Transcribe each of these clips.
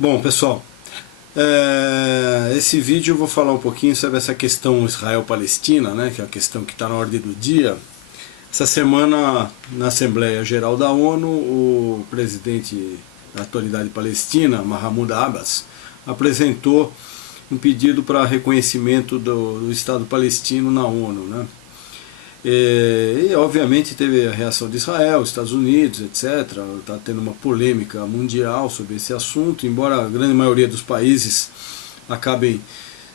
Bom, pessoal, esse vídeo eu vou falar um pouquinho sobre essa questão Israel-Palestina, né, que é a questão que está na ordem do dia. Essa semana, na Assembleia Geral da ONU, o presidente da Autoridade Palestina, Mahmoud Abbas, apresentou um pedido para reconhecimento do Estado palestino na ONU, né? E obviamente teve a reação de Israel, Estados Unidos, etc. Está tendo uma polêmica mundial sobre esse assunto, embora a grande maioria dos países acabem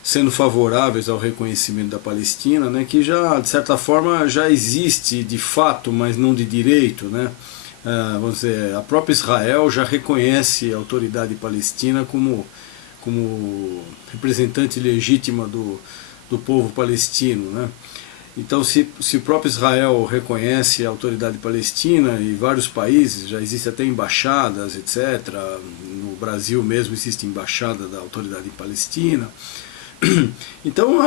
sendo favoráveis ao reconhecimento da Palestina, né, que já, de certa forma, já existe de fato, mas não de direito, né? Vamos dizer, a própria Israel já reconhece a autoridade palestina como representante legítima do povo palestino, né? Então, se o próprio Israel reconhece a autoridade palestina, e vários países, já existem até embaixadas, etc., no Brasil mesmo existe embaixada da autoridade palestina. Então,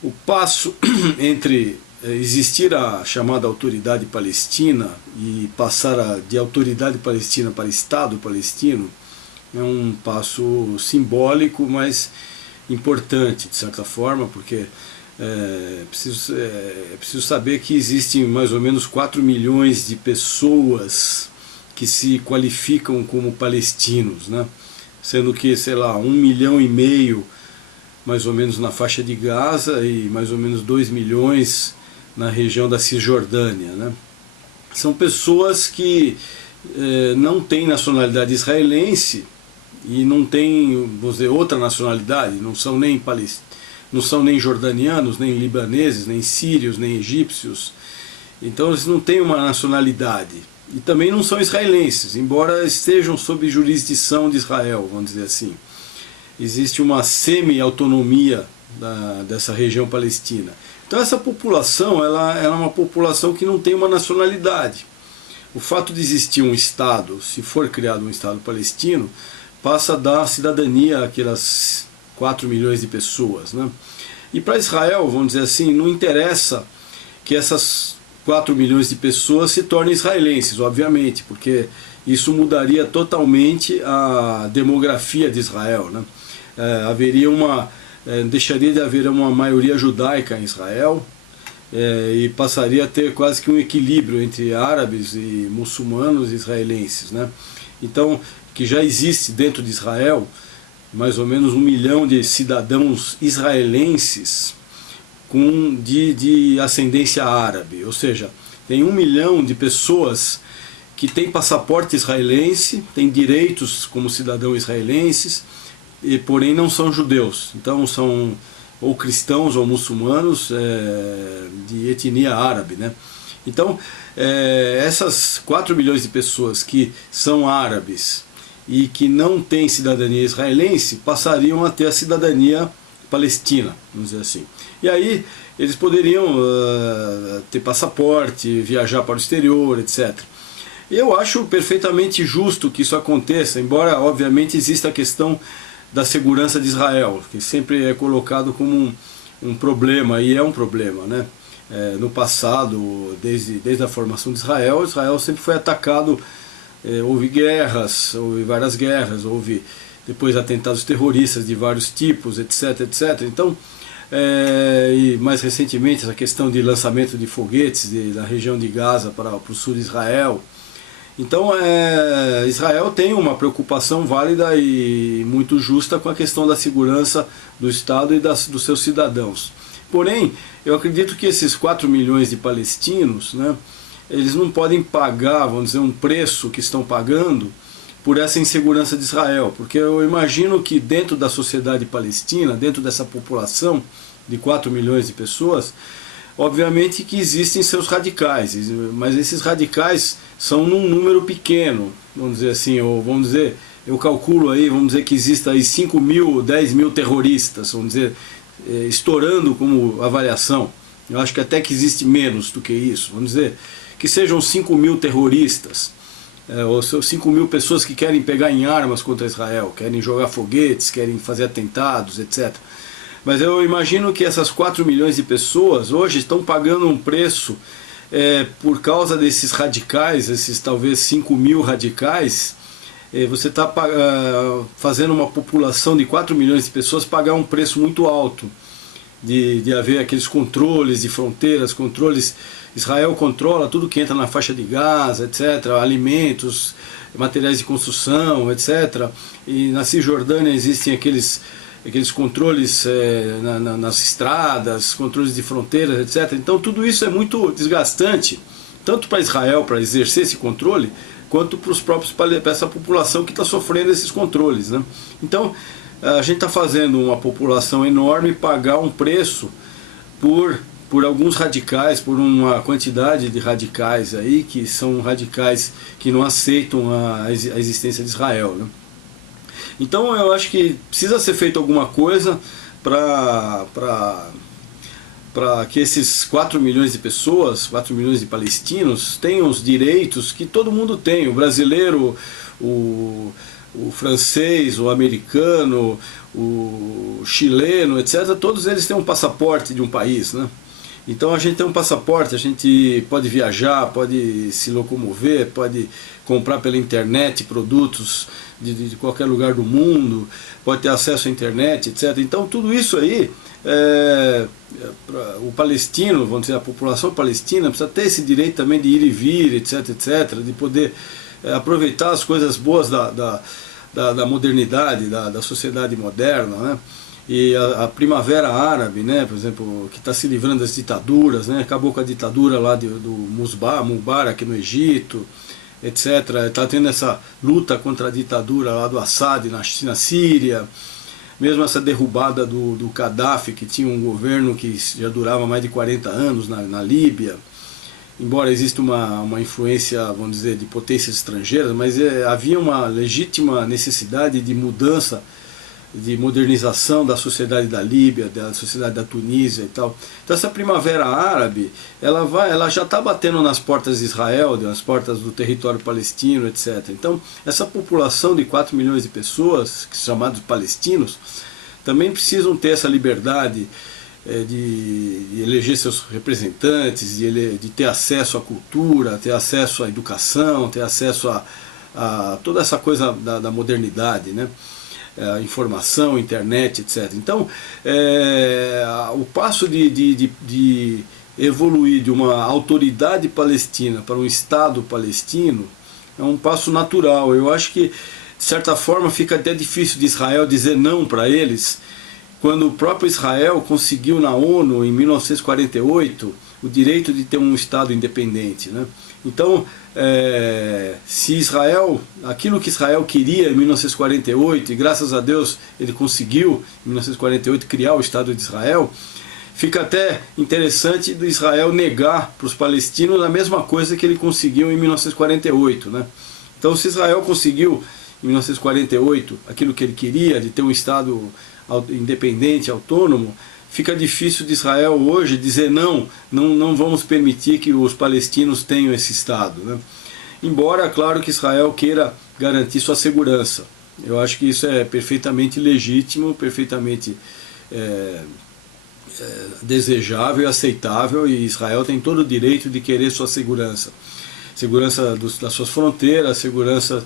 o passo entre existir a chamada autoridade palestina e passar de autoridade palestina para Estado palestino é um passo simbólico, mas importante, de certa forma, porque é preciso saber que existem mais ou menos 4 milhões de pessoas que se qualificam como palestinos, né? Sendo que, sei lá, 1,5 milhão mais ou menos na faixa de Gaza e mais ou menos 2 milhões na região da Cisjordânia, né? São pessoas que não têm nacionalidade israelense e não têm, vamos dizer, outra nacionalidade, não são nem jordanianos, nem libaneses, nem sírios, nem egípcios. Então eles não têm uma nacionalidade. E também não são israelenses, embora estejam sob jurisdição de Israel, vamos dizer assim. Existe uma semi-autonomia dessa região palestina. Então essa população, ela é uma população que não tem uma nacionalidade. O fato de existir um Estado, se for criado um Estado palestino, passa a dar cidadania àquelas 4 milhões de pessoas, né? E para Israel, vamos dizer assim, não interessa que essas 4 milhões de pessoas se tornem israelenses, obviamente, porque isso mudaria totalmente a demografia de Israel, né? Deixaria de haver uma maioria judaica em Israel, e passaria a ter quase que um equilíbrio entre árabes e muçulmanos e israelenses, né? Então, que já existe dentro de Israel mais ou menos 1 milhão de cidadãos israelenses de ascendência árabe, ou seja, tem 1 milhão de pessoas que têm passaporte israelense, têm direitos como cidadãos israelenses, e porém não são judeus, então são ou cristãos ou muçulmanos de etnia árabe, né? Então, essas 4 milhões de pessoas que são árabes e que não têm cidadania israelense, passariam a ter a cidadania palestina, vamos dizer assim. E aí eles poderiam ter passaporte, viajar para o exterior, etc. Eu acho perfeitamente justo que isso aconteça, embora obviamente exista a questão da segurança de Israel, que sempre é colocado como um problema, e é um problema, né? No passado, desde a formação de Israel sempre foi atacado. Houve guerras, houve várias guerras, houve depois atentados terroristas de vários tipos, etc, etc. Então, e mais recentemente essa questão de lançamento de foguetes da região de Gaza para o sul de Israel. Então, Israel tem uma preocupação válida e muito justa com a questão da segurança do Estado e dos seus cidadãos. Porém, eu acredito que esses 4 milhões de palestinos, né, eles não podem pagar, vamos dizer, um preço que estão pagando por essa insegurança de Israel, porque eu imagino que dentro da sociedade palestina, dentro dessa população de 4 milhões de pessoas, obviamente que existem seus radicais, mas esses radicais são num número pequeno, vamos dizer assim, ou vamos dizer, eu calculo aí, vamos dizer que exista aí 5 mil, 10 mil terroristas, vamos dizer, estourando como avaliação. Eu acho que até que existe menos do que isso, vamos dizer, que sejam 5 mil terroristas, ou 5 mil pessoas que querem pegar em armas contra Israel, querem jogar foguetes, querem fazer atentados, etc. Mas eu imagino que essas 4 milhões de pessoas hoje estão pagando um preço por causa desses radicais, esses talvez 5 mil radicais, você está fazendo uma população de 4 milhões de pessoas pagar um preço muito alto, de haver aqueles controles de fronteiras, controles. Israel controla tudo que entra na faixa de Gaza, etc., alimentos, materiais de construção, etc. E na Cisjordânia existem aqueles controles nas estradas, controles de fronteiras, etc. Então tudo isso é muito desgastante, tanto para Israel, para exercer esse controle, quanto para essa população que está sofrendo esses controles, né? Então a gente está fazendo uma população enorme pagar um preço por alguns radicais, por uma quantidade de radicais aí, que são radicais que não aceitam a existência de Israel, né? Então eu acho que precisa ser feito alguma coisa para que esses 4 milhões de pessoas, 4 milhões de palestinos, tenham os direitos que todo mundo tem, o brasileiro, o francês, o americano, o chileno, etc. Todos eles têm um passaporte de um país, né? Então a gente tem um passaporte, a gente pode viajar, pode se locomover, pode comprar pela internet produtos de qualquer lugar do mundo, pode ter acesso à internet, etc. Então tudo isso aí, o palestino, vamos dizer, a população palestina precisa ter esse direito também de ir e vir, etc, etc, de poder aproveitar as coisas boas da modernidade, da sociedade moderna, né? E a primavera árabe, né, por exemplo, que está se livrando das ditaduras, né, acabou com a ditadura lá do Mubarak no Egito, etc. Está tendo essa luta contra a ditadura lá do Assad na Síria, mesmo essa derrubada do Gaddafi, que tinha um governo que já durava mais de 40 anos na Líbia, embora exista uma influência, vamos dizer, de potências estrangeiras, mas havia uma legítima necessidade de mudança, de modernização da sociedade da Líbia, da sociedade da Tunísia e tal. Então essa primavera árabe, ela já está batendo nas portas de Israel, nas portas do território palestino, etc. Então essa população de 4 milhões de pessoas, que são chamados palestinos, também precisam ter essa liberdade de eleger seus representantes, de ter acesso à cultura, ter acesso à educação, ter acesso a toda essa coisa da modernidade, né? Informação, internet, etc. Então, o passo de evoluir de uma autoridade palestina para um Estado palestino é um passo natural. Eu acho que, de certa forma, fica até difícil de Israel dizer não para eles, quando o próprio Israel conseguiu na ONU, em 1948, o direito de ter um Estado independente, né? Então, se Israel, aquilo que Israel queria em 1948, e graças a Deus ele conseguiu, em 1948, criar o Estado de Israel, fica até interessante do Israel negar para os palestinos a mesma coisa que ele conseguiu em 1948, né? Então, se Israel conseguiu, em 1948, aquilo que ele queria, de ter um Estado independente, autônomo, fica difícil de Israel hoje dizer não vamos permitir que os palestinos tenham esse Estado, né? Embora, claro, que Israel queira garantir sua segurança. Eu acho que isso é perfeitamente legítimo, perfeitamente desejável e aceitável, e Israel tem todo o direito de querer sua segurança. Segurança das suas fronteiras, segurança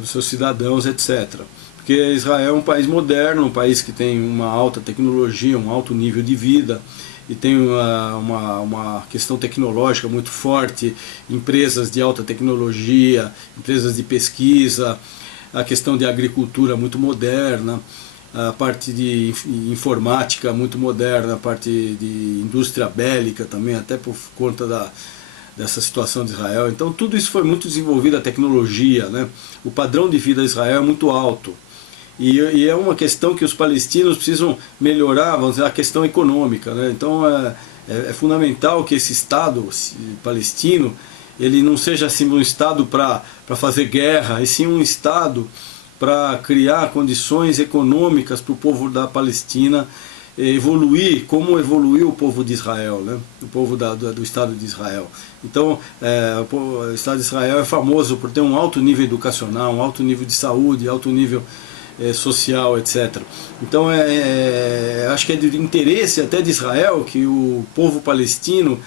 dos seus cidadãos, etc. Porque Israel é um país moderno, um país que tem uma alta tecnologia, um alto nível de vida, e tem uma questão tecnológica muito forte, empresas de alta tecnologia, empresas de pesquisa, a questão de agricultura muito moderna, a parte de informática muito moderna, a parte de indústria bélica também, até por conta dessa situação de Israel. Então tudo isso foi muito desenvolvido, a tecnologia, né? O padrão de vida de Israel é muito alto. E é uma questão que os palestinos precisam melhorar, vamos dizer, a questão econômica, né? Então é fundamental que esse Estado palestino, ele não seja assim um Estado para fazer guerra, e sim um Estado para criar condições econômicas para o povo da Palestina evoluir, como evoluiu o povo de Israel, né? O povo do Estado de Israel. Então, o Estado de Israel é famoso por ter um alto nível educacional, um alto nível de saúde, alto nível social, etc. Então acho que é de interesse até de Israel que o povo palestino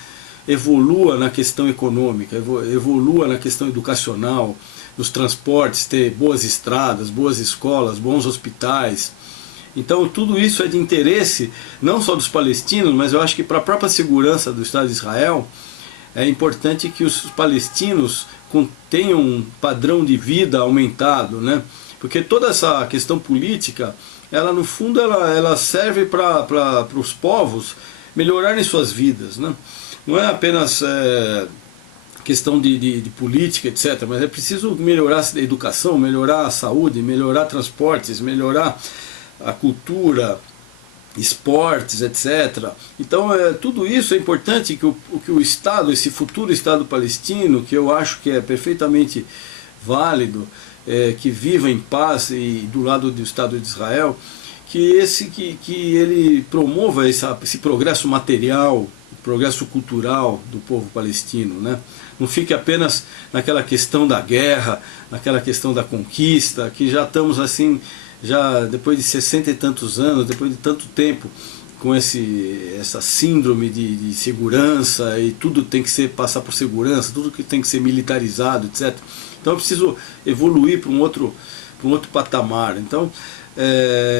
evolua na questão econômica, evolua na questão educacional, dos transportes, ter boas estradas, boas escolas, bons hospitais. Então tudo isso é de interesse não só dos palestinos, mas eu acho que para a própria segurança do Estado de Israel é importante que os palestinos tenham um padrão de vida aumentado, né? Porque toda essa questão política, ela no fundo ela serve para os povos melhorarem suas vidas, né? Não é apenas questão de política, etc., mas é preciso melhorar a educação, melhorar a saúde, melhorar transportes, melhorar a cultura, esportes, etc. Então tudo isso é importante que o Estado, esse futuro Estado palestino, que eu acho que é perfeitamente válido, que viva em paz e do lado do Estado de Israel, que ele promova esse progresso material, progresso cultural do povo palestino, né? Não fique apenas naquela questão da guerra, naquela questão da conquista, que já estamos assim, já depois de 60 e tantos anos, depois de tanto tempo, com essa síndrome de segurança, e tudo tem que passar por segurança, tudo que tem que ser militarizado, etc. Então é preciso evoluir para um outro patamar. Então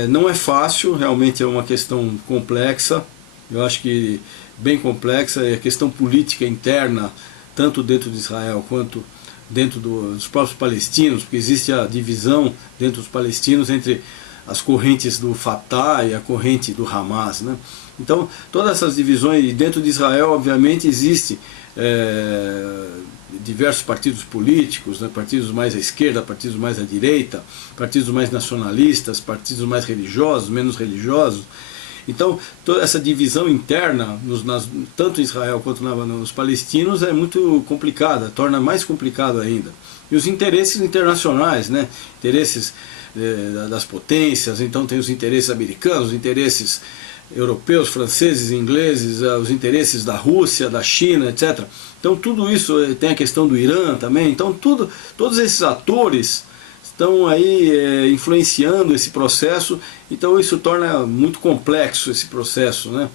não é fácil, realmente é uma questão complexa, eu acho que bem complexa, é a questão política interna, tanto dentro de Israel quanto dentro dos próprios palestinos, porque existe a divisão dentro dos palestinos entre as correntes do Fatah e a corrente do Hamas, né? Então todas essas divisões, e dentro de Israel obviamente existe diversos partidos políticos, né? Partidos mais à esquerda, partidos mais à direita, partidos mais nacionalistas, partidos mais religiosos, menos religiosos. Então toda essa divisão interna, tanto em Israel quanto nos palestinos, é muito complicada, torna mais complicado ainda. E os interesses internacionais, né? Interesses das potências, então tem os interesses americanos, os interesses europeus, franceses, ingleses, os interesses da Rússia, da China, etc. Então tudo isso, tem a questão do Irã também, então todos esses atores estão aí influenciando esse processo, então isso torna muito complexo esse processo, né?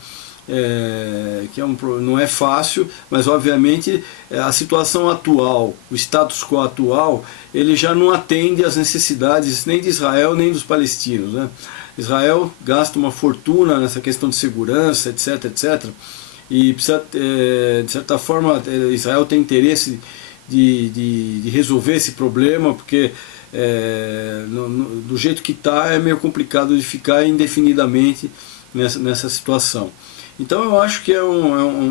Que não é fácil, mas obviamente a situação atual, o status quo atual, ele já não atende às necessidades nem de Israel nem dos palestinos, né? Israel gasta uma fortuna nessa questão de segurança, etc, etc, e precisa, de certa forma, Israel tem interesse de resolver esse problema, porque do jeito que está é meio complicado de ficar indefinidamente nessa situação. Então eu acho que é uma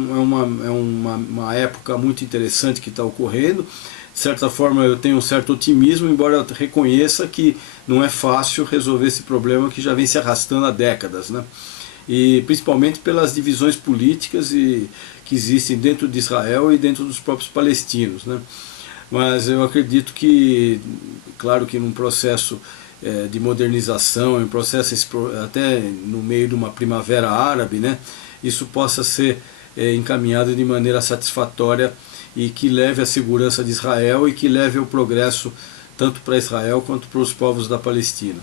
época muito interessante que está ocorrendo. De certa forma eu tenho um certo otimismo, embora eu reconheça que não é fácil resolver esse problema que já vem se arrastando há décadas, né? E principalmente pelas divisões políticas que existem dentro de Israel e dentro dos próprios palestinos, né? Mas eu acredito que, claro que num processo de modernização, em um processo até no meio de uma primavera árabe, né, isso possa ser encaminhado de maneira satisfatória e que leve à segurança de Israel e que leve ao progresso tanto para Israel quanto para os povos da Palestina.